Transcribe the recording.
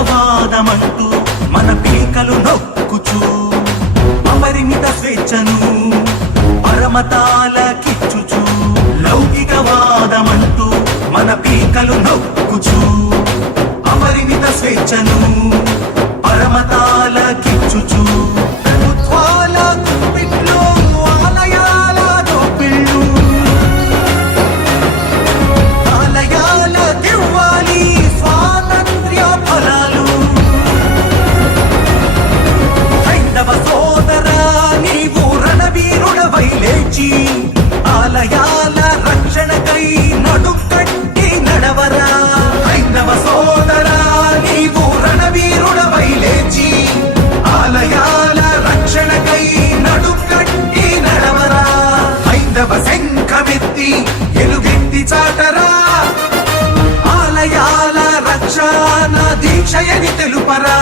లౌకికవాదమంటూ మన పీకలు నొక్కుచూ అపరిమిత స్వేచ్ఛను పరమతాలకిచ్చుచూ లౌకికవాదమంటూ మన పీకలు నొక్కుచూ అపరిమిత స్వేచ్ఛను పరమతాలకిచ్చుచూ ప్రభుత్వాల గుప్పిట్లో ఆలయాల దోపిళ్ళు ఆలయాలకివ్వాలి స్వాతంత్ర్య ఫలాలు హైందవ సోదరా నీవు రణవీరుడవై లేచి ఆలయాల రక్షణకై నడుకట్టి నడవరా హైందవ సోదరా నీవు రణవీరుడవై లేచి ఆలయాల రక్షణకై నడుకట్టి నడవరా హైందవ శంఖమెత్తి ఎలుగెత్తి చాటరా ఆలయాల రక్షణ దీక్షయని తెలుపరా